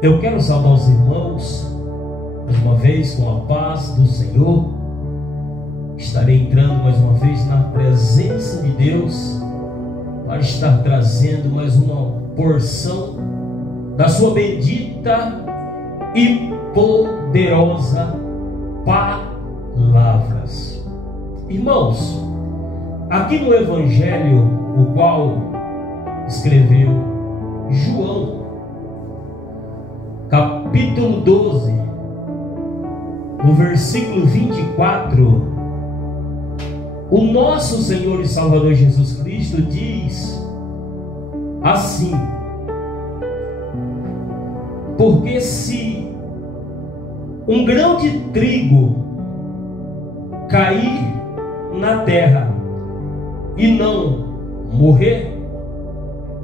Eu quero saudar os irmãos, mais uma vez, com a paz do Senhor. Estarei entrando mais uma vez na presença de Deus, para estar trazendo mais uma porção da sua bendita e poderosa palavras. Irmãos, aqui no Evangelho, o qual escreveu João, capítulo 12, no versículo 24, o nosso Senhor e Salvador Jesus Cristo diz assim: porque se um grão de trigo cair na terra e não morrer,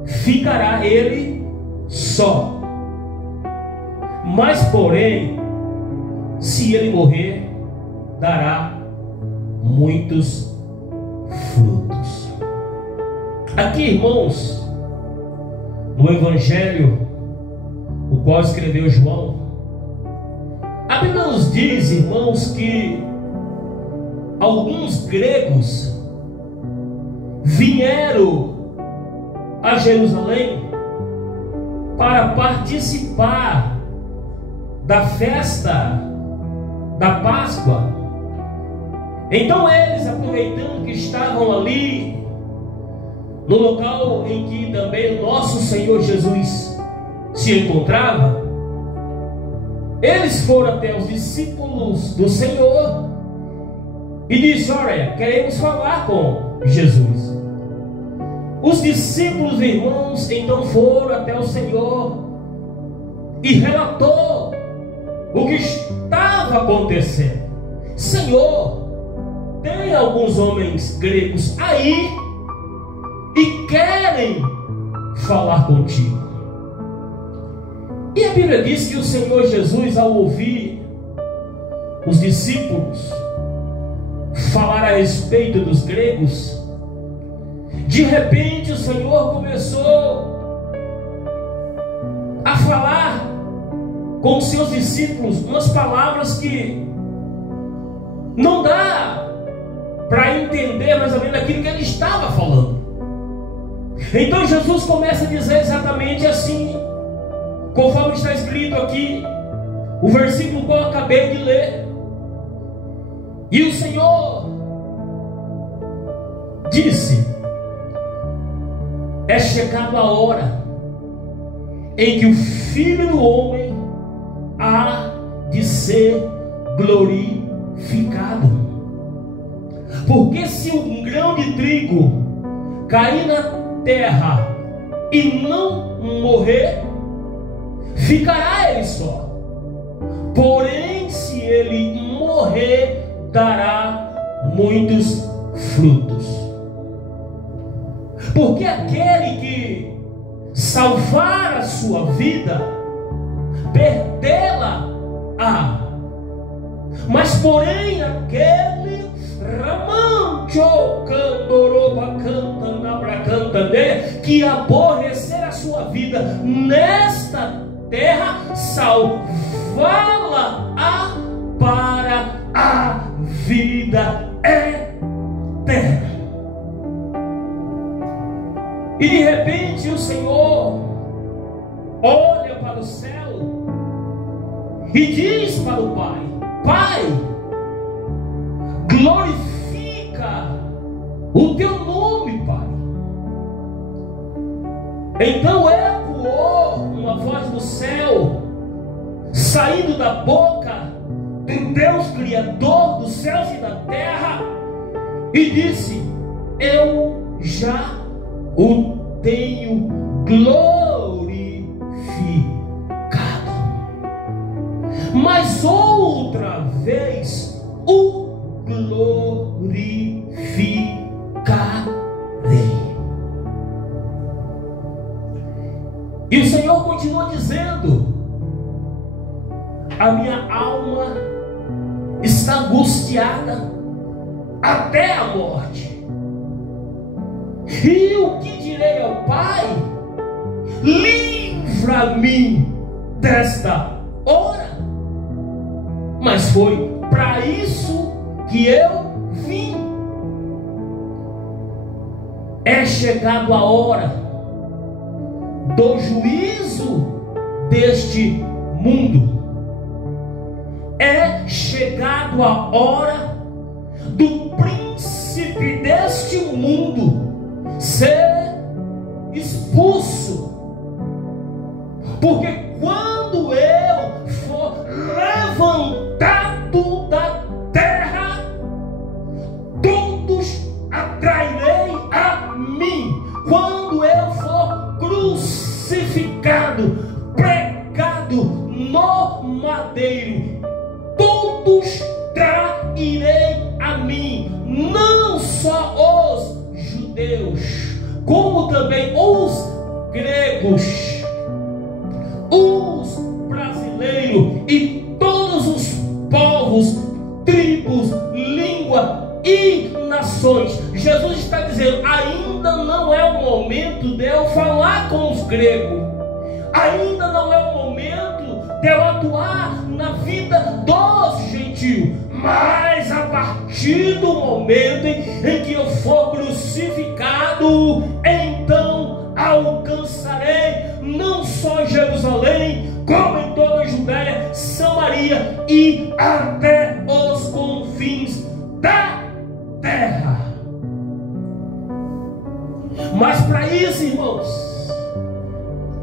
ficará ele só. Mas porém, se ele morrer, dará muitos frutos. Aqui, irmãos, no Evangelho, o qual escreveu João, a Bíblia nos diz, irmãos, que alguns gregos vieram a Jerusalém para participar da festa da Páscoa. Então eles, aproveitando que estavam ali no local em que também o nosso Senhor Jesus se encontrava, eles foram até os discípulos do Senhor e disseram: olha, queremos falar com Jesus. Os discípulos, irmãos, então foram até o Senhor e relatou o que estava acontecendo. Senhor, tem alguns homens gregos aí e querem falar contigo. E a Bíblia diz que o Senhor Jesus, ao ouvir os discípulos falar a respeito dos gregos, de repente o Senhor começou a falar com os seus discípulos umas palavras que não dá para entender mais ou menos aquilo que ele estava falando. Então Jesus começa a dizer exatamente assim, conforme está escrito aqui, o versículo que eu acabei de ler. E o Senhor disse: é chegada a hora em que o Filho do Homem há de ser glorificado. Porque se um grão de trigo cair na terra e não morrer, ficará ele só. Porém, se ele morrer, dará muitos frutos. Porque aquele que salvar a sua vida, perdê-la-á. Mas porém aquele que aborrecer a sua vida nesta terra, salvá-la-á para a vida eterna. E de repente o Senhor olha para o céu e diz para o Pai: Pai, glorifica o teu nome, Pai. Então ecoou uma voz do céu, saindo da boca do Deus Criador dos céus e da terra, e disse: eu já o tenho glorificado. Mas outra vez o glorificarei. E o Senhor continua dizendo: a minha alma está angustiada até a morte. E o que direi ao Pai? Livra-me desta hora. Mas foi para isso que eu vim. É chegado a hora do juízo deste mundo. É chegado a hora do príncipe deste mundo ser expulso. Porque quando eu for levantado da terra, todos atrairei a mim. Quando eu for crucificado, pregado no madeiro, todos trairei a mim. Não só os judeus, como também os gregos, os brasileiros e todos os povos, tribos, língua e nações. Jesus está dizendo: ainda não é o momento de eu falar com os gregos, ainda não é o momento de eu atuar na vida dos gentios, mas a partir do momento em que eu for crucificado, então alcançarei não só Jerusalém, como em toda a Judéia, Samaria e até os confins da terra. Mas para isso, irmãos,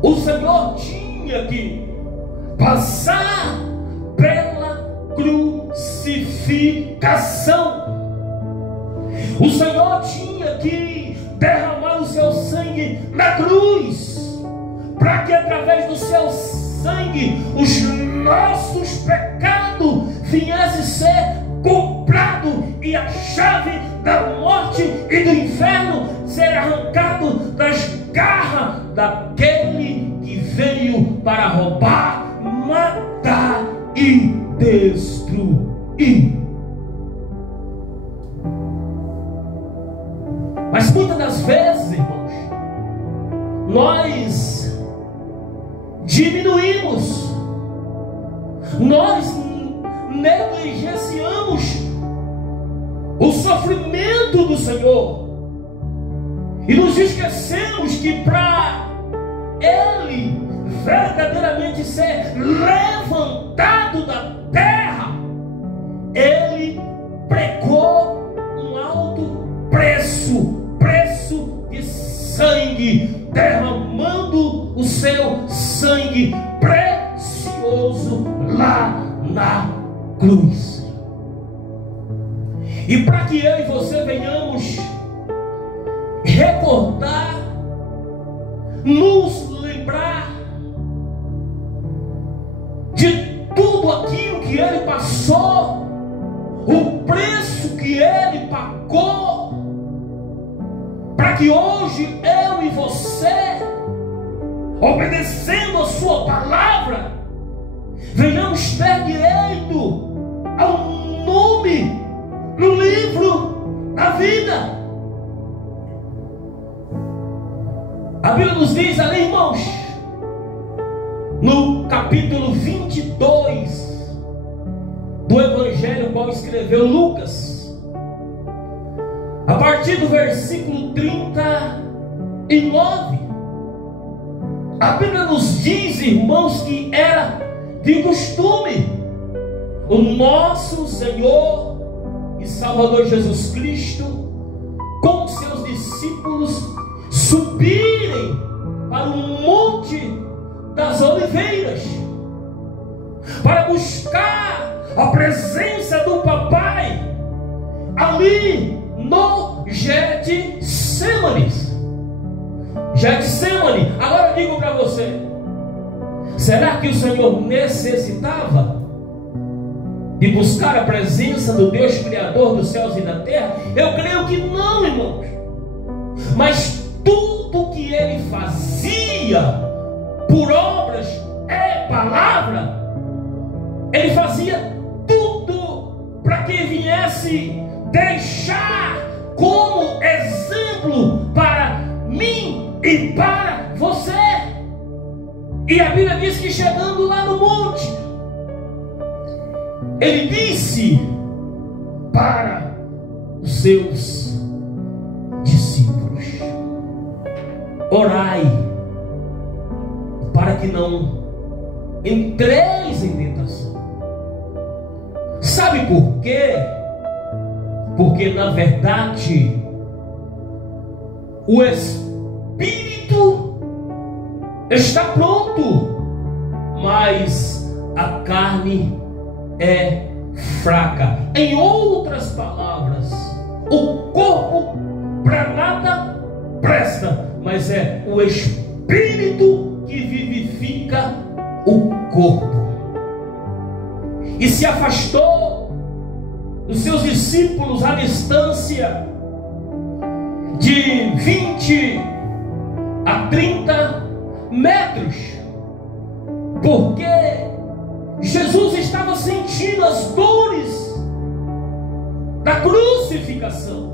o Senhor tinha que passar pela crucificação. O Senhor tinha que derramar o seu sangue na cruz, para que através do seu sangue os nossos pecados viessem ser comprados e a chave da morte e do inferno ser arrancado das garras daquele que veio para roubar, matar e destruir. Mas muitas das vezes, irmãos, nós diminuímos, nós negligenciamos o sofrimento do Senhor e nos esquecemos que para Ele verdadeiramente ser levantado da terra, Ele pregou um alto preço de sangue, derramando o seu sangue precioso lá na cruz. E para que eu e você venhamos recordar, nos lembrar de tudo aquilo que Ele passou, o preço que Ele pagou, para que hoje eu e você, obedecendo a sua palavra, venhamos ter direito ao nome no livro da vida. A Bíblia nos diz ali, irmãos, no capítulo 22 do Evangelho qual escreveu Lucas, a partir do versículo 39, a Bíblia nos diz, irmãos, que era de costume o nosso Senhor e Salvador Jesus Cristo com seus discípulos subirem para o Monte das Oliveiras para buscar a presença do Papai ali no Getsemane. Agora eu digo para você, será que o Senhor necessitava de buscar a presença do Deus Criador dos céus e da terra? Eu creio que não, irmãos. Mas tudo que Ele fazia por obras e palavra, Ele fazia tudo para que viesse deixar como exemplo para mim e para você. E a Bíblia diz que chegando lá no monte, ele disse para os seus discípulos: orai, para que não entreis em tentação. Sabe por quê? Porque na verdade o espírito está pronto, mas a carne é fraca. Em outras palavras, o corpo para nada presta, mas é o espírito que vivifica o corpo. E se afastou dos seus discípulos à distância de 20 a 30 metros, porque Jesus estava sentindo as dores da crucificação.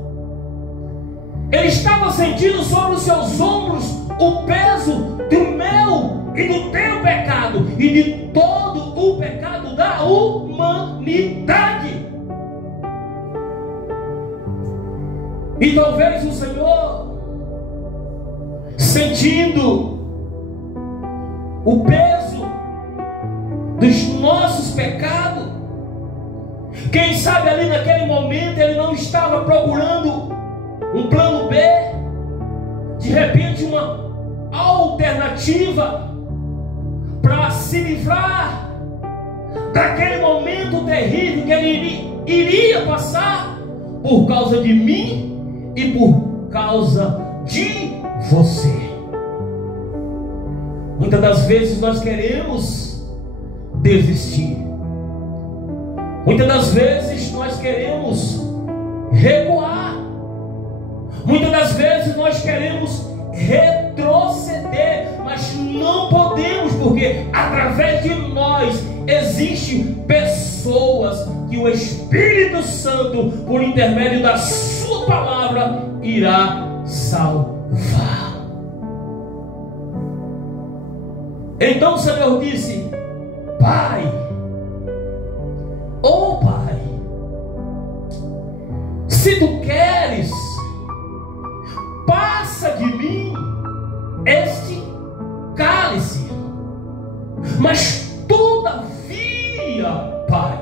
Ele estava sentindo sobre os seus ombros o peso do meu e do teu pecado e de todo o pecado da humanidade. E talvez o Senhor, sentindo o peso dos nossos pecados, quem sabe ali naquele momento ele não estava procurando um plano B, de repente uma alternativa para se livrar daquele momento terrível que ele iria passar por causa de mim e por causa de você. Muitas das vezes nós queremos desistir. Muitas das vezes nós queremos recuar. Muitas das vezes nós queremos retroceder, mas não podemos, porque através de nós existem pessoas que o Espírito Santo, por intermédio da sua palavra, irá salvar. Então o Senhor disse: Pai, oh Pai, se tu queres, passa de mim este cálice, mas todavia, Pai,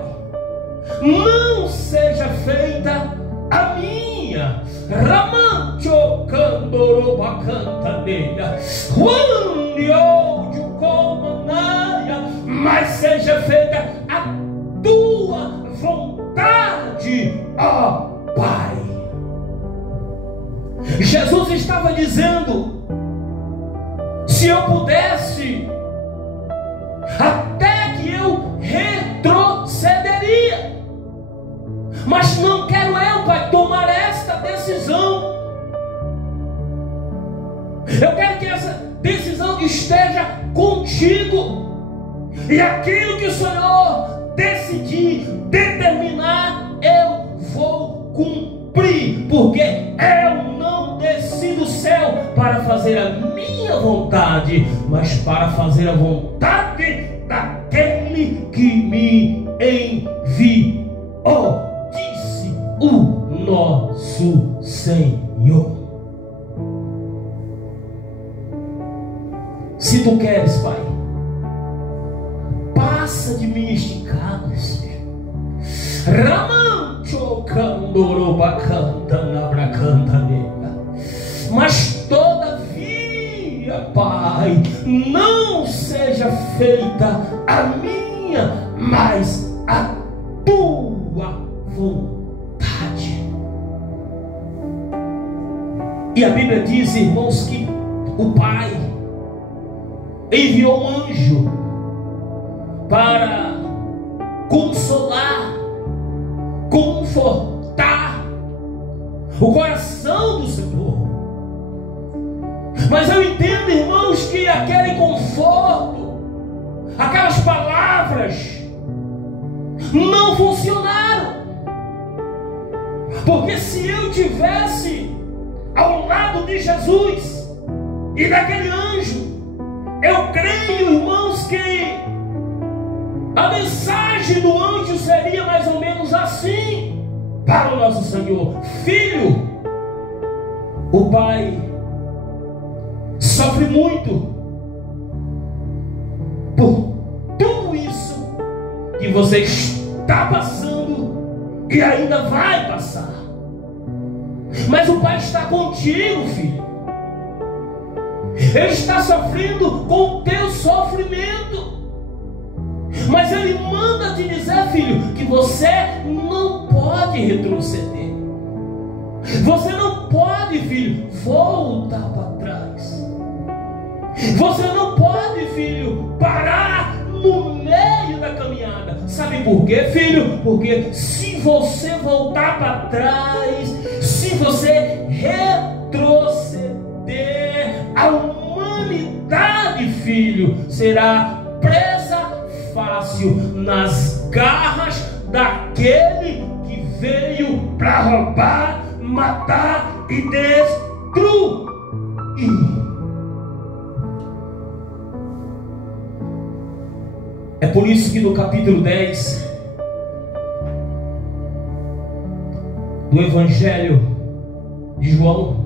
não seja feita a minha Ramancho Candoroba Cantaneira, mas seja feita a tua vontade, ó Pai. Jesus estava dizendo: se eu pudesse, até que eu retrocederia, mas não quero eu, Pai, tomar esta decisão. Eu quero que essa decisão esteja contigo, e aquilo que o Senhor decidir, determinar, eu vou cumprir, porque eu não desci do céu para fazer a minha vontade, mas para fazer a vontade daquele que me enviou, disse o nosso Senhor. Se tu queres, Pai, passa de mim este cálice. Mas todavia, Pai, não seja feita a minha, mas a tua vontade. E a Bíblia diz, irmãos, que o Pai enviou um anjo para consolar, confortar o coração do Senhor. Mas eu entendo, irmãos, que aquele conforto, aquelas palavras não funcionaram, porque se eu tivesse ao lado de Jesus e daquele anjo, Eu creio, irmãos, que a mensagem do anjo seria mais ou menos assim para o nosso Senhor: filho, o pai sofre muito por tudo isso que você está passando e ainda vai passar, mas o pai está contigo, filho. Ele está sofrendo com o teu sofrimento, mas ele manda te dizer, filho, que você não pode retroceder. Você não pode, filho, voltar para trás. Você não pode, filho, parar no meio da caminhada. Sabe por quê, filho? Porque se você voltar para trás, se você retroceder, a humanidade, filho, será presa fácil nas garras daquele que veio para roubar, matar e destruir. É por isso que no capítulo 10 do Evangelho de João,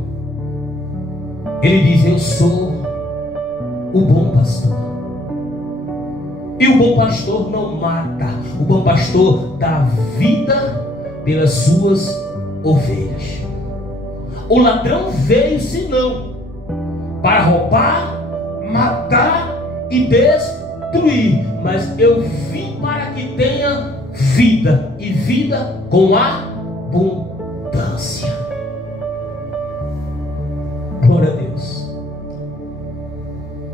ele diz: eu sou o bom pastor. E o bom pastor não mata, o bom pastor dá vida pelas suas ovelhas. O ladrão veio senão para roubar, matar e destruir, mas eu vim para que tenha vida, e vida com abundância. Glória a Deus.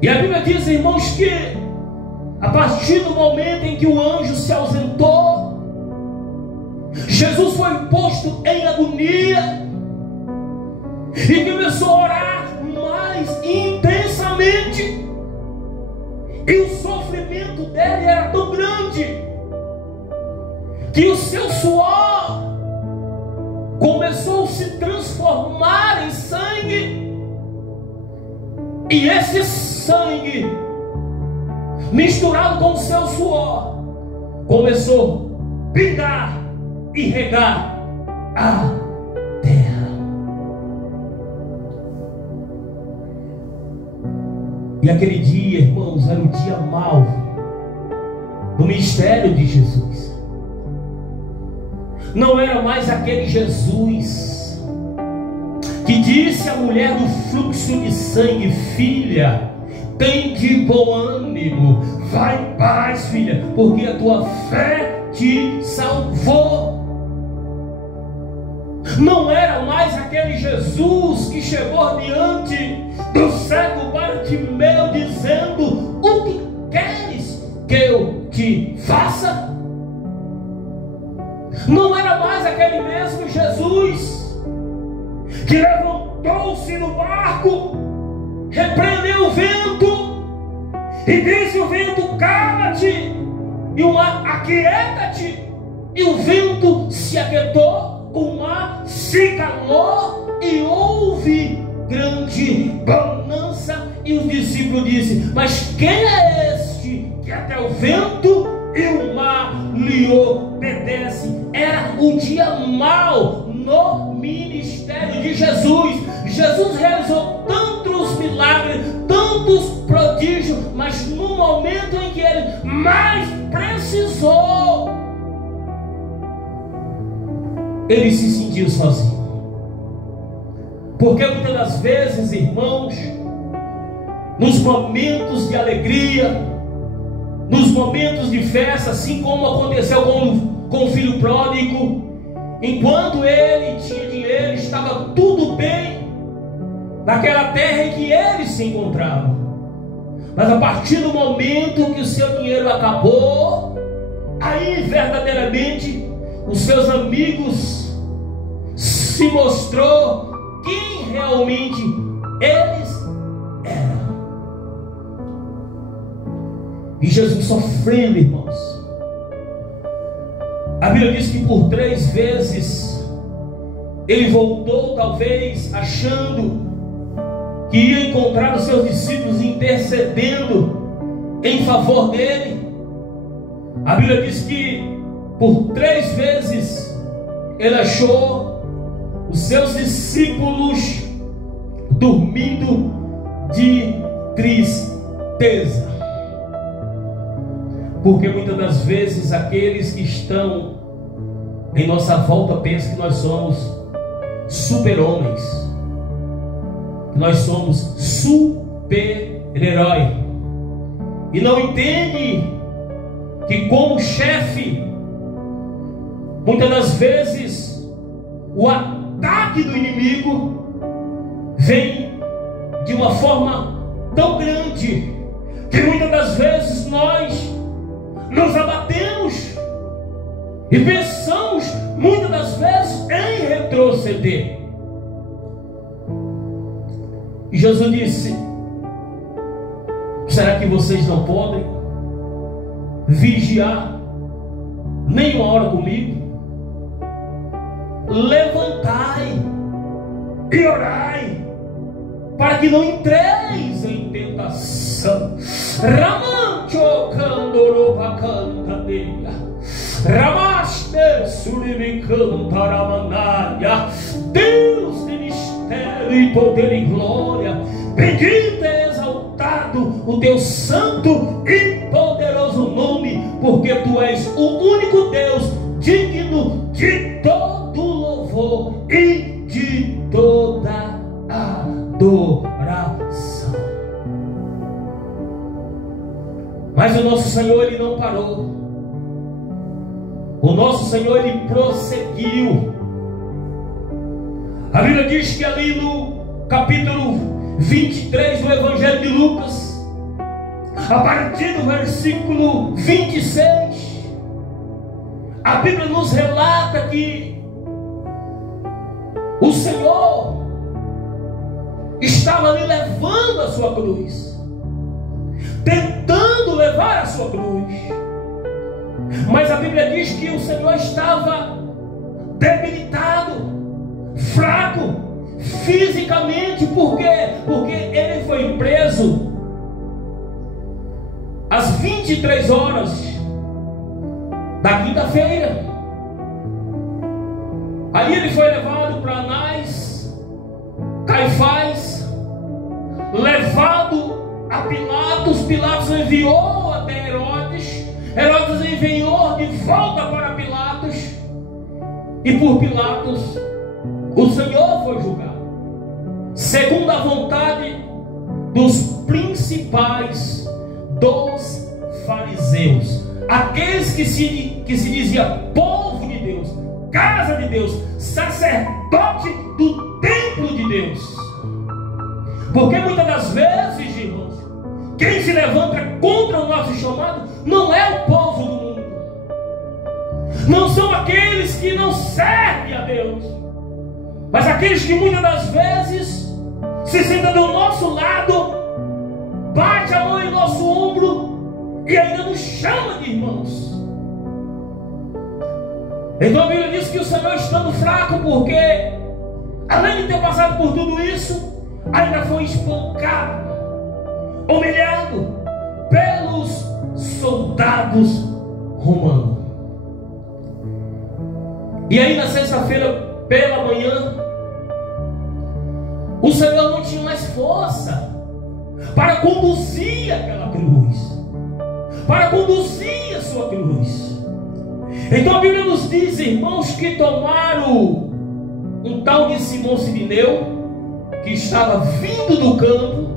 E a Bíblia diz, irmãos, que a partir do momento em que o anjo se ausentou, Jesus foi posto em agonia e começou a orar mais intensamente. E o sofrimento dele era tão grande que o seu suor começou a se transformar em sangue. E esse sangue, misturado com o seu suor, começou a pingar e regar a terra. E aquele dia, irmãos, era um dia mau no ministério de Jesus. Não era mais aquele Jesus que disse à mulher do fluxo de sangue: filha, tem de bom ânimo, vai em paz, filha, porque a tua fé te salvou. Não era mais aquele Jesus que chegou diante do cego Bartimeu dizendo: o que queres que eu te faça? Não era mais aquele mesmo Jesus que levantou-se no barco, repreendeu o vento e disse ao vento: cala-te, e o mar aquieta-te, e o vento se aquietou, o mar se calou e houve grande bonança. E os discípulos disseram: mas quem é este que até o vento e o mar lhe obedece? Era um dia mau no ministério de Jesus. Jesus realizou tantos milagres, tantos prodígios, mas no momento em que ele mais precisou, ele se sentiu sozinho. Porque muitas das vezes, irmãos, nos momentos de alegria, nos momentos de festa, assim como aconteceu com o filho pródigo, enquanto ele tinha dinheiro, estava tudo bem naquela terra em que ele se encontrava. Mas a partir do momento que o seu dinheiro acabou, aí verdadeiramente os seus amigos se mostrou quem realmente eles eram. E Jesus sofrendo, irmãos. A Bíblia diz que por 3 vezes ele voltou, talvez achando que ia encontrar os seus discípulos intercedendo em favor dele. A Bíblia diz que por 3 vezes ele achou os seus discípulos dormindo de tristeza, porque muitas das vezes aqueles que estão em nossa volta pensam que nós somos super-homens, que nós somos super-herói, e não entende que como chefe, muitas das vezes o ataque do inimigo vem de uma forma tão grande que muitas das vezes nós nos abatemos e pensamos muitas das vezes em retroceder. E Jesus disse: será que vocês não podem vigiar nem uma hora comigo? Levantai e orai, para que não entreis em tentação. Ramancho candorobacantadeia, ramaste surimicantaramanaia. Deus de mistério e poder e glória, bendito e exaltado o teu santo e poderoso nome, porque tu és o único Deus digno de todo louvor e de toda adoração. Mas o nosso Senhor, ele não parou. O nosso Senhor, ele prosseguiu. A Bíblia diz que ali no capítulo 23 do Evangelho de Lucas, a partir do versículo 26, a Bíblia nos relata que o Senhor estava ali levando a sua cruz, tentando levar a sua cruz. Mas a Bíblia diz que o Senhor estava debilitado, fraco, fisicamente. Por quê? Porque ele foi preso às 23 horas da quinta-feira. Ali ele foi levado para Anás, Caifás, levado a Pilatos. Pilatos enviou até Herodes. Herodes enviou de volta para Pilatos, e por Pilatos o Senhor foi julgado segundo a vontade dos principais dos fariseus, aqueles que se dizia povo de Deus, casa de Deus, sacerdote do templo de Deus. Porque muitas das vezes, irmãos, quem se levanta contra o nosso chamado não é o povo do mundo, não são aqueles que não servem a Deus, mas aqueles que muitas das vezes se sentam do nosso lado, bate a mão em nosso ombro e ainda nos chama de irmãos. Então a Bíblia diz que o Senhor, estando fraco, porque além de ter passado por tudo isso, ainda foi espancado, humilhado pelos soldados romanos. E aí na sexta-feira pela manhã, o Senhor não tinha mais força para conduzir aquela cruz, para conduzir a sua cruz. Então a Bíblia nos diz, irmãos, que tomaram um tal de Simão Sirineu, que estava vindo do campo,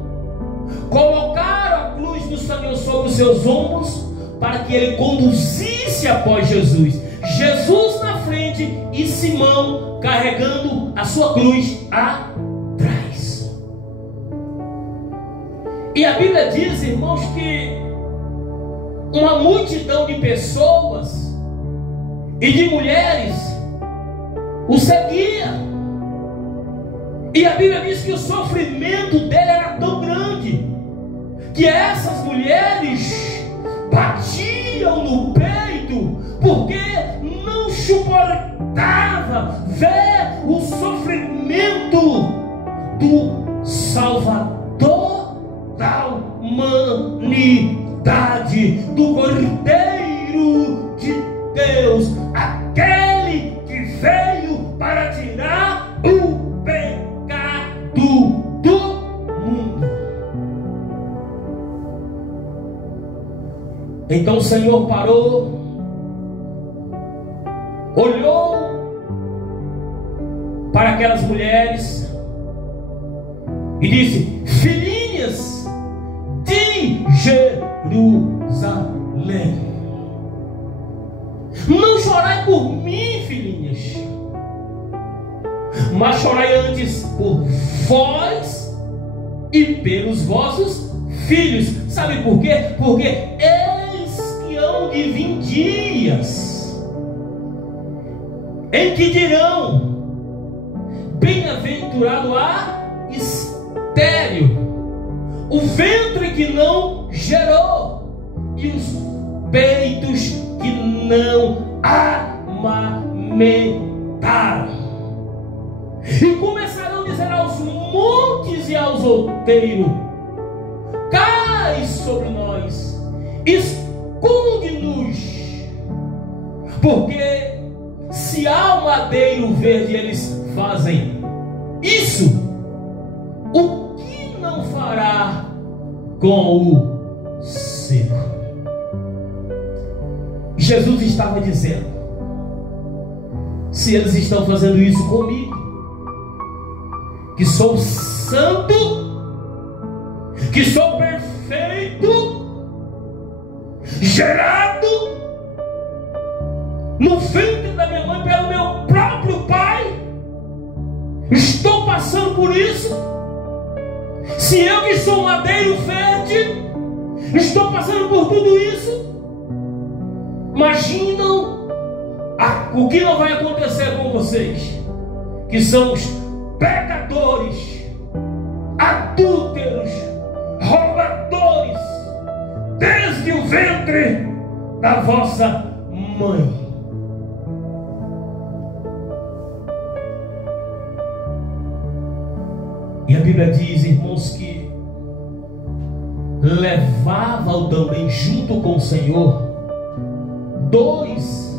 colocaram a cruz do Senhor sobre os seus ombros, para que ele conduzisse após Jesus. Jesus na frente e Simão carregando a sua cruz atrás. E a Bíblia diz, irmãos, que uma multidão de pessoas e de mulheres o seguia. E a Bíblia diz que o sofrimento dele era tão grande que essas mulheres batiam no peito, porque não suportava ver o sofrimento do Salvador. majestade do Cordeiro de Deus, aquele que veio para tirar o pecado do mundo. Então o Senhor parou, olhou para aquelas mulheres e disse: filhinhas de Jerusalém, não chorai por mim, filhinhas, mas chorai antes por vós e pelos vossos filhos. Sabe por quê? Porque eis que hão de vir dias em que dirão: bem-aventurado a estéril, o ventre que não gerou, e os peitos que não amamentaram. E começarão a dizer aos montes e aos outeiros: cai sobre nós, esconde-nos, porque se ao madeiro verde eles fazem isso, o que não fará com o seco? Jesus estava dizendo: se eles estão fazendo isso comigo, que sou santo, que sou perfeito, gerado no ventre da minha mãe pelo meu próprio pai, estou passando por isso. Se eu, que sou um madeiro verde, estou passando por tudo isso, imaginam o que não vai acontecer com vocês, que são os pecadores, adúlteros, roubadores, desde o ventre da vossa mãe. E a Bíblia diz, irmãos, que levava-o também junto com o Senhor 2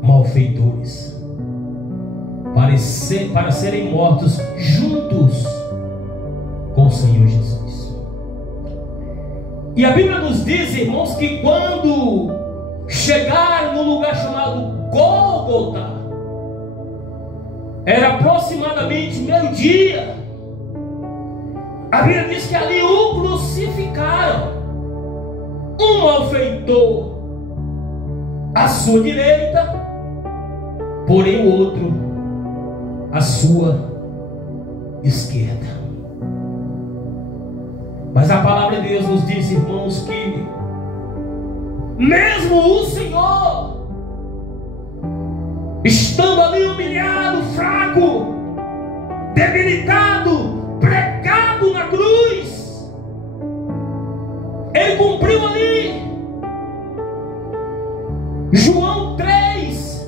malfeitores para serem mortos juntos com o Senhor Jesus. E a Bíblia nos diz, irmãos, que quando chegaram no lugar chamado Gólgota, era aproximadamente meio-dia, a Bíblia diz que ali o crucificaram, um malfeitor à sua direita, porém o outro à sua esquerda. Mas a palavra de Deus nos diz, irmãos, que mesmo o Senhor, estando ali humilhado, fraco, debilitado, pregado na cruz, ele cumpriu ali João 3,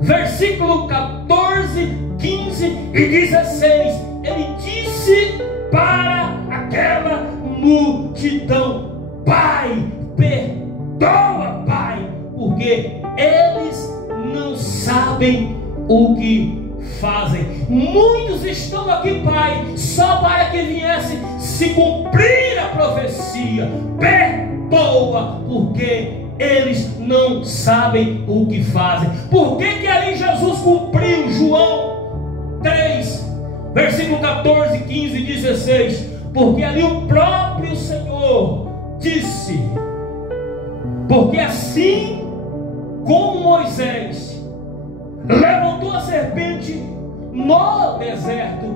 versículo 14, 15 e 16. Ele disse para aquela multidão: Pai, perdoa, Pai, porque eles não sabem o que fazem. Muitos estão aqui, Pai, só para que viesse se cumprir a profecia. Perdoa, porque eles não sabem o que fazem. Por que ali Jesus cumpriu João 3, versículo 14, 15 e 16? Porque ali o próprio Senhor disse: porque assim como Moisés levantou a serpente no deserto,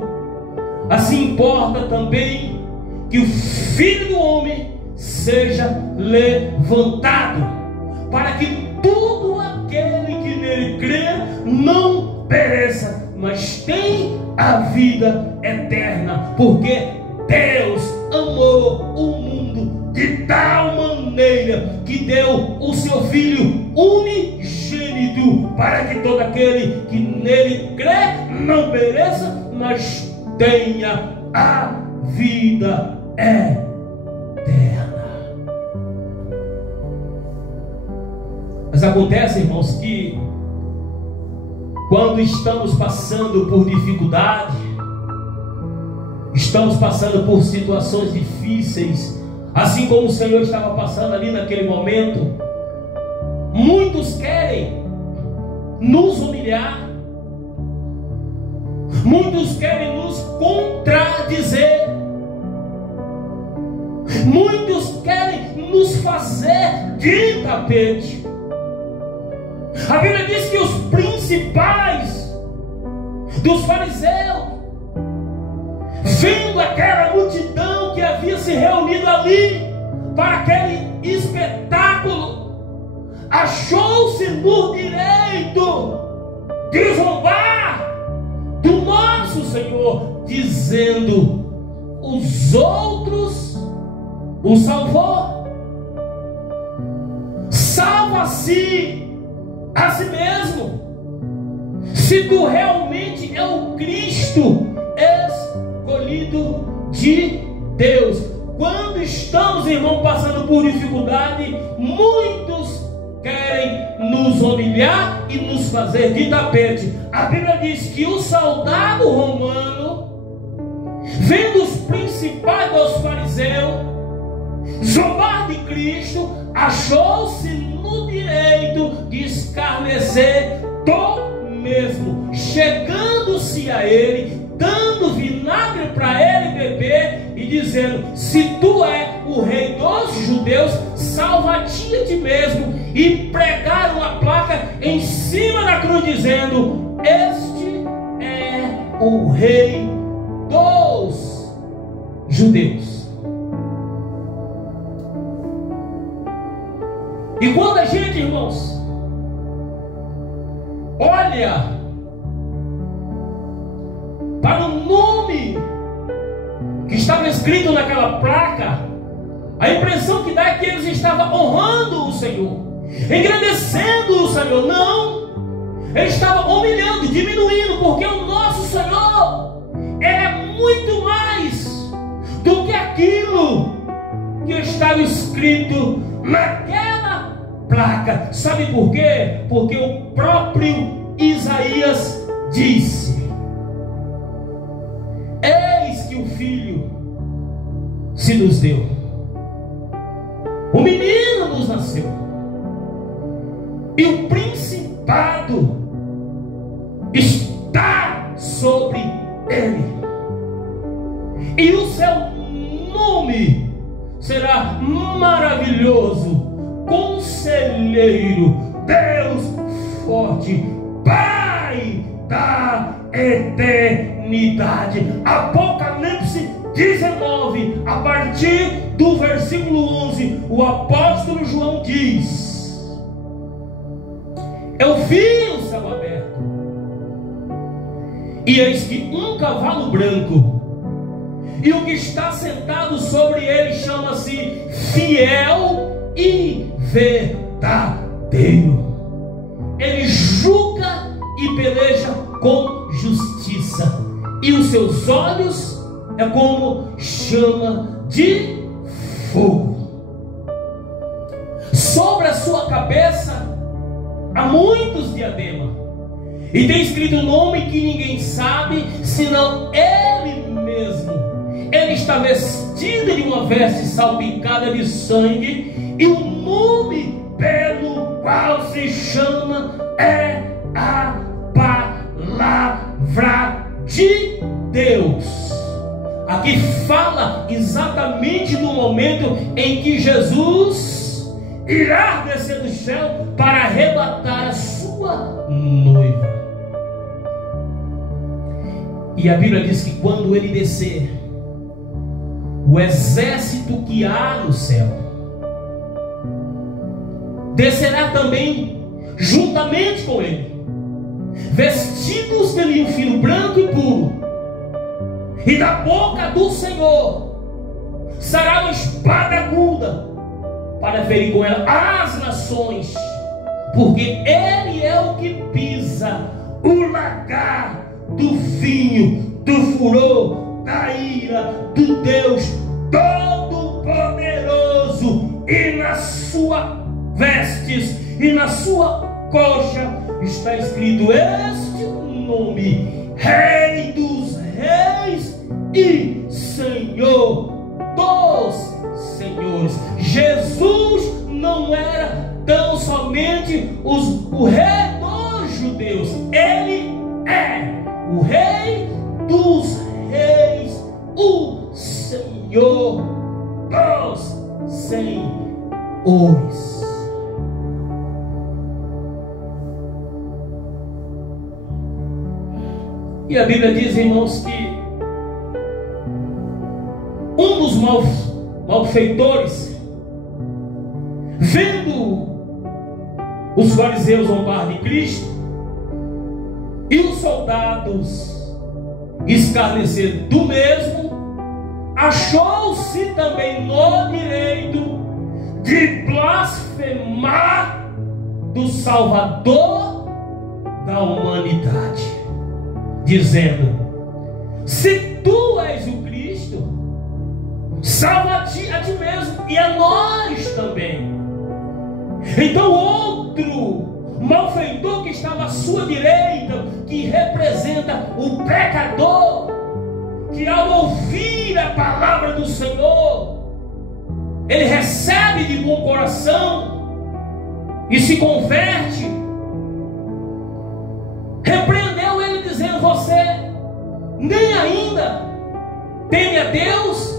assim importa também que o Filho do Homem seja levantado, para que todo aquele que nele crê não pereça, mas tenha a vida eterna. Porque Deus amou o mundo de tal maneira que deu o seu Filho unigênito, para que todo aquele que nele crê não pereça, mas tenha a vida eterna. acontece, irmãos, que quando estamos passando por dificuldade, estamos passando por situações difíceis, assim como o Senhor estava passando ali naquele momento, muitos querem nos humilhar, muitos querem nos contradizer, muitos querem nos fazer de tapete. A Bíblia diz que os principais dos fariseus, vendo aquela multidão que havia se reunido ali para aquele espetáculo, achou-se no direito de zombar do nosso Senhor, dizendo: os outros o salvou, salva-se a si mesmo. Se tu realmente é o Cristo escolhido de Deus. Quando estamos, irmão, passando por dificuldade, muitos querem nos humilhar e nos fazer de tapete. A Bíblia diz que o soldado romano, vendo os principais dos fariseus zombar de Cristo, achou-se no direito de escarnecer do mesmo, chegando-se a ele, dando vinagre para ele beber e dizendo: se tu é o rei dos judeus, salva-te a ti mesmo. E pregaram a placa em cima da cruz dizendo: este é o rei dos judeus. E quando a gente, irmãos, olha para o nome que estava escrito naquela placa, a impressão que dá é que eles estavam honrando o Senhor, engrandecendo o Senhor. Não, eles estavam humilhando, diminuindo, porque o nosso Senhor é muito mais do que aquilo que estava escrito naquela placa. Sabe por quê? Porque o próprio Isaías disse: eis que o Filho se nos deu, o menino nos nasceu, e o principado está sobre ele, e o seu nome será maravilhoso, Conselheiro, Deus forte, Pai da eternidade. Apocalipse 19, a partir do versículo 11, o apóstolo João diz: eu vi o céu aberto, e eis que um cavalo branco, e o que está sentado sobre ele chama-se Fiel e Verdadeiro. Ele julga e peleja com justiça, e os seus olhos é como chama de fogo. Sobre a sua cabeça há muitos diademas, e tem escrito um nome que ninguém sabe senão ele mesmo. Ele está vestido de uma veste salpicada de sangue, e o nome pelo qual se chama é a palavra de Deus. Aqui fala exatamente no momento em que Jesus irá descer do céu para arrebatar a sua noiva. E a Bíblia diz que quando ele descer, o exército que há no céu descerá também juntamente com ele, vestidos de linho fino, branco e puro, e da boca do Senhor será uma espada aguda para ferir com ela as nações, porque ele é o que pisa o lagar do vinho, do furor, da ira do Deus Todo-Poderoso, e nas suas vestes e na sua coxa está escrito este nome: Rei dos Reis e Senhor dos Senhores. Jesus não era tão somente o rei dos judeus, ele é o Rei dos Reis, o Senhor dos Senhores. E a Bíblia diz, irmãos, que um dos malfeitores, vendo os fariseus zombar de Cristo e os soldados escarnecer do mesmo, achou-se também no direito de blasfemar do Salvador da humanidade, dizendo: se tu és o Cristo, salva-te a ti mesmo e a nós também. Então outro malfeitor que estava à sua direita, que representa o pecador, que ao ouvir a palavra do Senhor, ele recebe de bom coração e se converte, repreendeu ele dizendo: você nem ainda teme a Deus,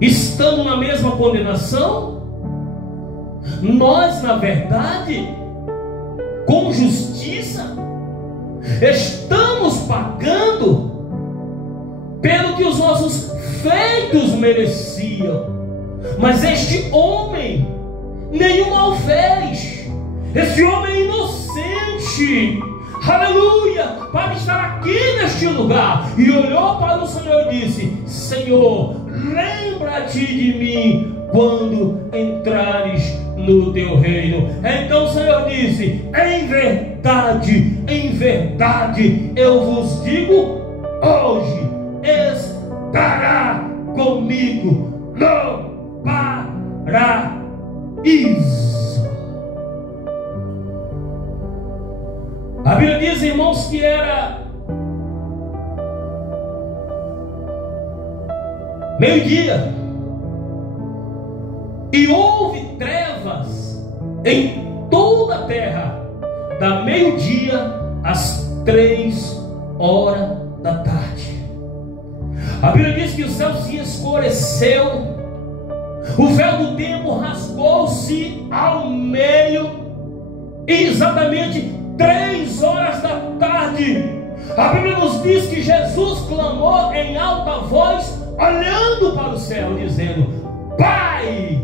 estando na mesma condenação? Nós, na verdade, com justiça, estamos pagando pelo que os nossos feitos mereciam. Mas este homem nenhum mal fez. Esse homem é inocente, aleluia, para estar aqui neste lugar. E olhou para o Senhor e disse: Senhor, lembra-te de mim quando entrares no teu reino. Então o Senhor disse: em verdade eu vos digo, hoje estará comigo no paraíso. A Bíblia diz, irmãos, que era meio-dia e houve trevas em toda a terra, da meio-dia às 3h da tarde. A Bíblia diz que o céu se escureceu, o véu do templo rasgou-se ao meio, e exatamente 3h da tarde, a Bíblia nos diz que Jesus clamou em alta voz, olhando para o céu, dizendo: Pai,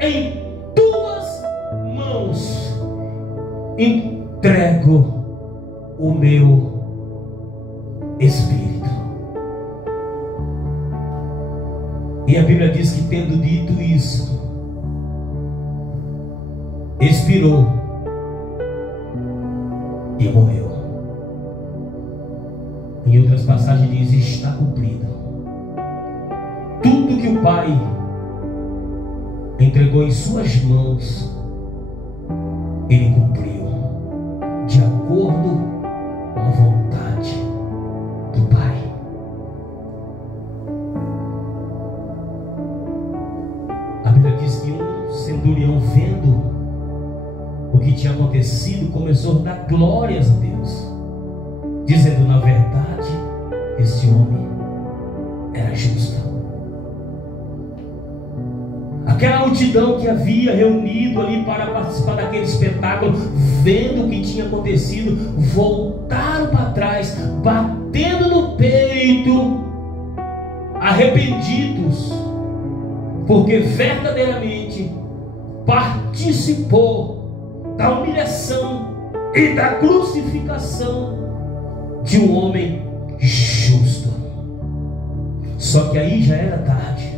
em tuas mãos entrego o meu espírito. E a Bíblia diz que, tendo dito isso, expirou e morreu. Em outras passagens diz: está cumprido. Tudo que o Pai entregou em suas mãos, ele cumpriu, de acordo com a vontade do Pai. A Bíblia diz que um centurião, vendo o que tinha acontecido, começou a dar glórias a Deus, dizendo: na verdade, este homem era justo. Aquela multidão que havia reunido ali para participar daquele espetáculo, vendo o que tinha acontecido, voltaram para trás, batendo no peito, arrependidos, porque verdadeiramente participou da humilhação e da crucificação de um homem justo. Só que aí já era tarde.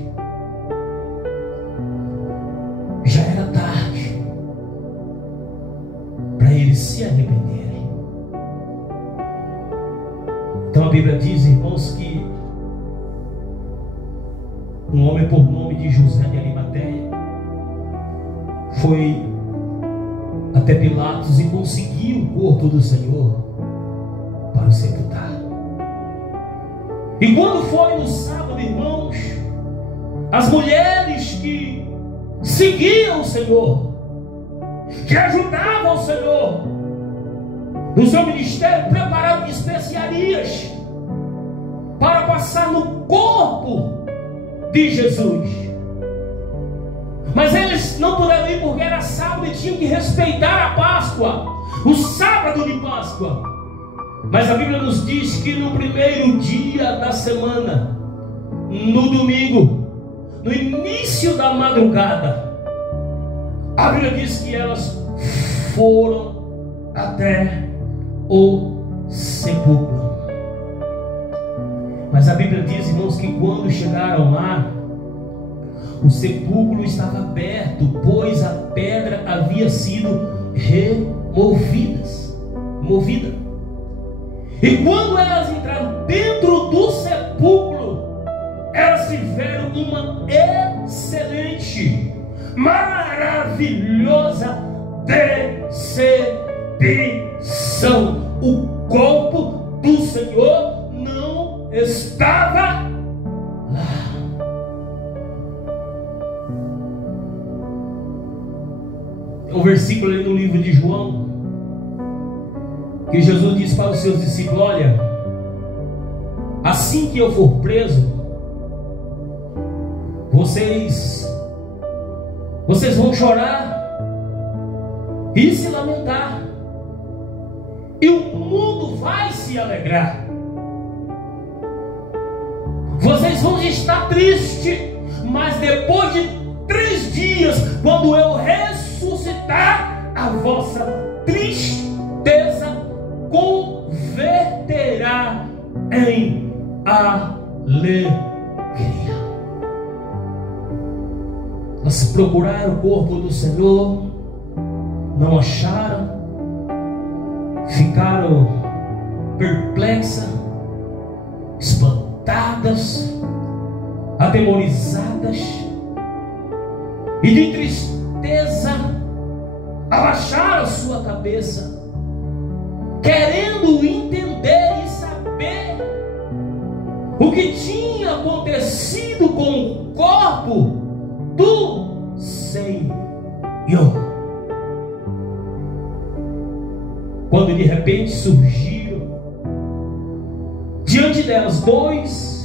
Já era tarde para eles se arrependerem. Então a Bíblia diz, irmãos, que um homem por nome de José de Arimateia foi até Pilatos e conseguiu o corpo do Senhor para sepultar. E quando foi no sábado, irmãos, as mulheres que seguiam o Senhor, que ajudavam o Senhor no seu ministério, prepararam especiarias para passar no corpo de Jesus. Mas eles não puderam ir porque era sábado e tinham que respeitar a Páscoa, o sábado de Páscoa. Mas a Bíblia nos diz que no primeiro dia da semana, no domingo, no início da madrugada, a Bíblia diz que elas foram até o sepulcro. Mas a Bíblia diz, irmãos, que quando chegaram lá, o sepulcro estava aberto, pois a pedra havia sido removida. E quando elas entraram dentro do sepulcro, elas tiveram uma excelente, maravilhosa decepção. O corpo do Senhor não estava lá. Tem um versículo ali no livro de João, que Jesus disse para os seus discípulos: olha, assim que eu for preso, vocês vão chorar e se lamentar, e o mundo vai se alegrar. Vocês vão estar tristes, mas depois de 3 dias, quando eu ressuscitar, a vossa tristeza converterá em alegria. Elas procuraram o corpo do Senhor, não acharam, ficaram perplexas, espantadas, atemorizadas, e de tristeza abaixaram a sua cabeça, querendo entender e saber o que tinha acontecido com o corpo do Senhor. Quando de repente surgiram diante delas 2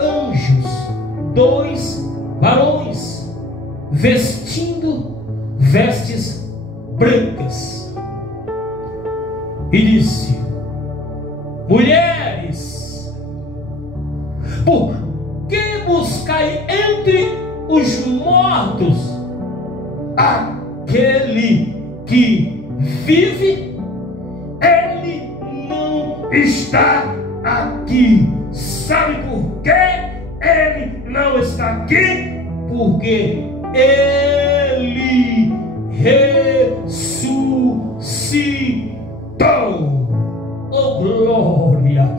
anjos, 2 varões, vestindo vestes brancas, e disse: mulheres, por que buscai entre os mortos aquele que vive? Ele não está aqui. Sabe por que ele não está aqui? Porque ele ressuscitou. Oh glória!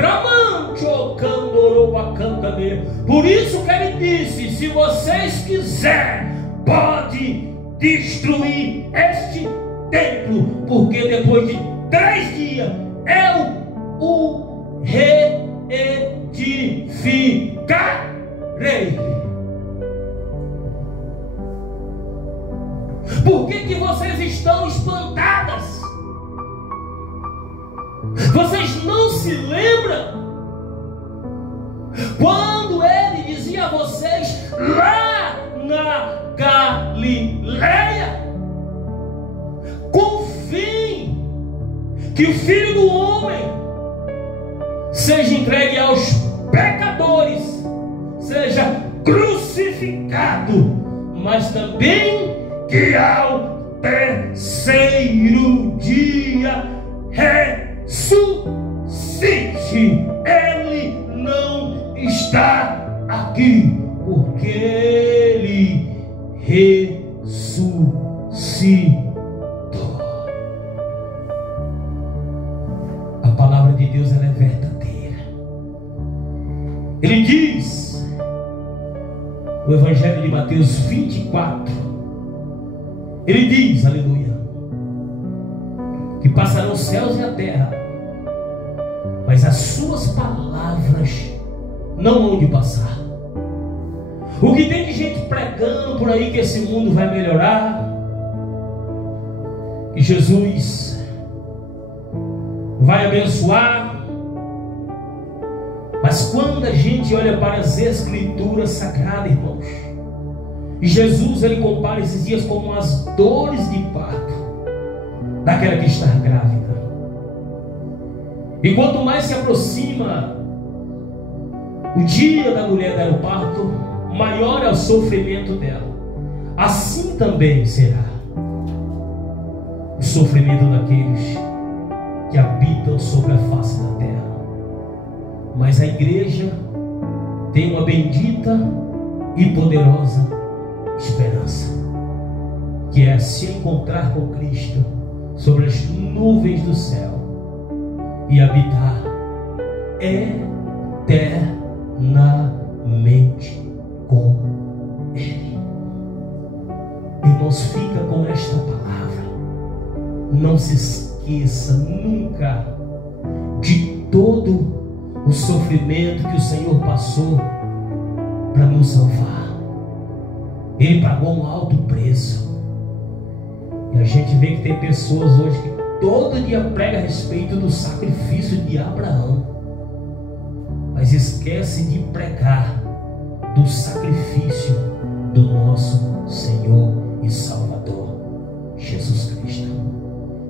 Ramancho candoroba cantame. Por isso que ele disse: se vocês quiserem, pode destruir este templo, porque depois de 3 dias eu o reedificarei. Por que vocês estão espantadas? Vocês não se lembram quando ele dizia a vocês lá na Galileia: convém que o Filho do Homem seja entregue aos pecadores, seja crucificado, mas também que ao terceiro dia ressuscite. Ele não está aqui, porque ele ressuscitou. A palavra de Deus, ela é verdadeira. Ele diz no Evangelho de Mateus 24, ele diz, aleluia: que passarão os céus e a terra, mas as suas palavras não vão de passar. O que tem de gente pregando por aí que esse mundo vai melhorar, que Jesus vai abençoar, mas quando a gente olha para as Escrituras Sagradas, irmãos, e Jesus ele compara esses dias como as dores de parto daquela que está grávida. E quanto mais se aproxima o dia da mulher dar o parto, maior é o sofrimento dela. Assim também será o sofrimento daqueles que habitam sobre a face da terra. Mas a igreja tem uma bendita e poderosa esperança, que é se encontrar com Cristo sobre as nuvens do céu e habitar eternamente com Ele. Irmãos, fica com esta palavra. Não se esqueça nunca de todo o sofrimento que o Senhor passou para nos salvar. Ele pagou um alto preço. E a gente vê que tem pessoas hoje que todo dia pregam a respeito do sacrifício de Abraão, mas esquece de pregar do sacrifício do nosso Senhor e Salvador Jesus Cristo.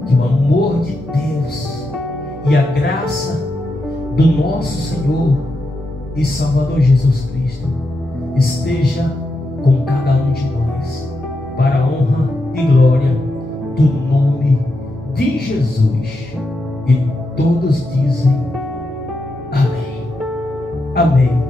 Que o amor de Deus e a graça do nosso Senhor e Salvador Jesus Cristo esteja com cada um de nós, para a honra e glória do nome de Jesus. E todos dizem amém. Amém.